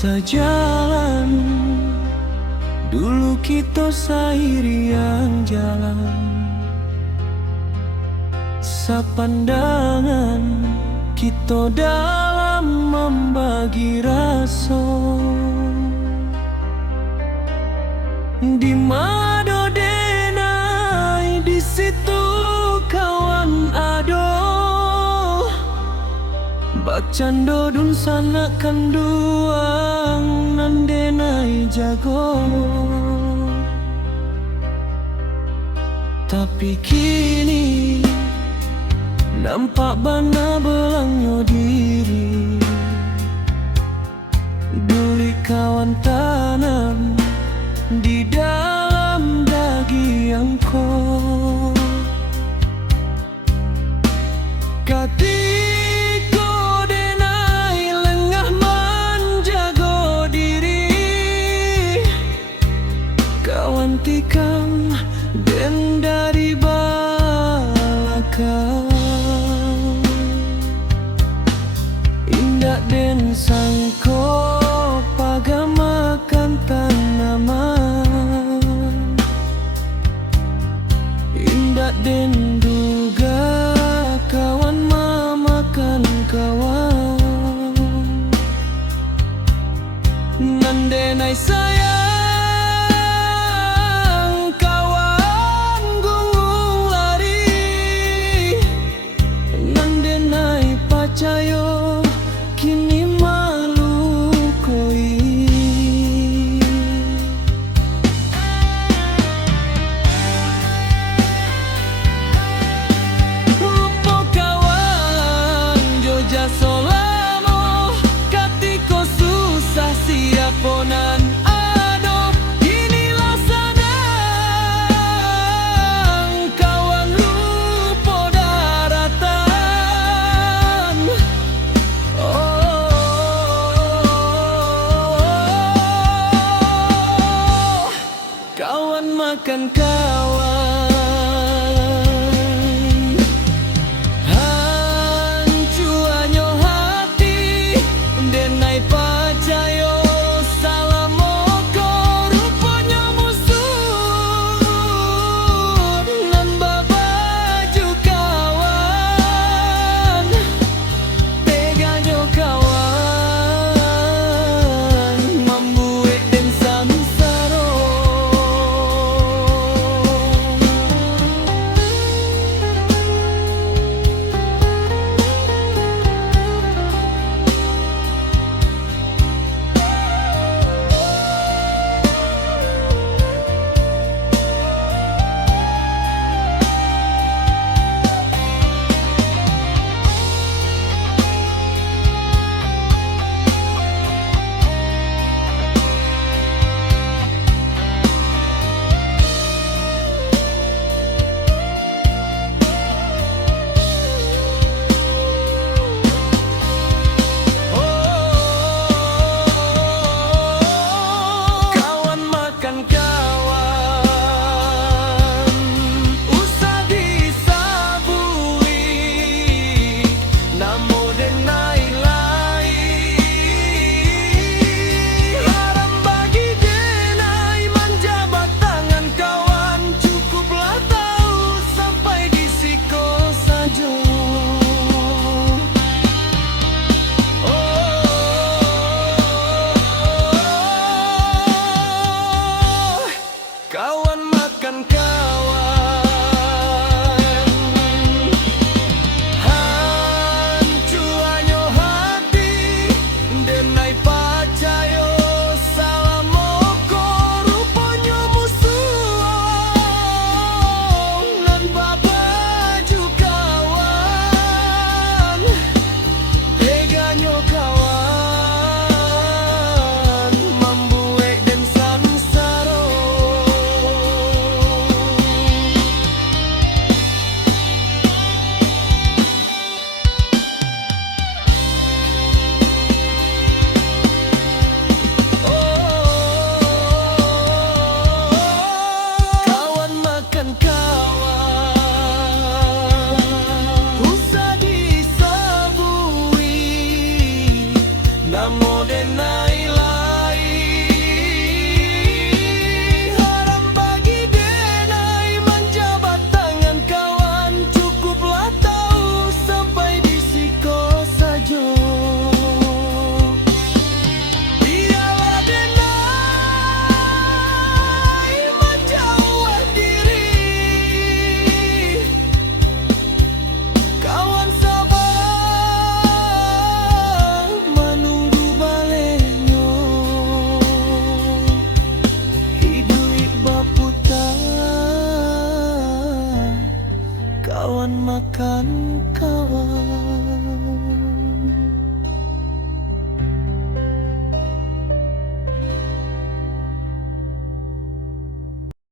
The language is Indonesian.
Sejalan dulu kita sairian jalan, sepandangan kita dalam membagi rasa. Di mado denai di situ kawan ado, bakcando dun sana kanduang nan denai jago. Tapi kini nampak bana belangnya diri, duli kawan tanam di dalam daging angko. Katiko denai lengah menjago diri, kawan tikam den dari balakang. Indak den sangko pagamakan tanaman, indak den duga kawan memakan kawan. Nandenai sayang kawan gungung lari, nandenai pacayo kini malu koi. makan kawan.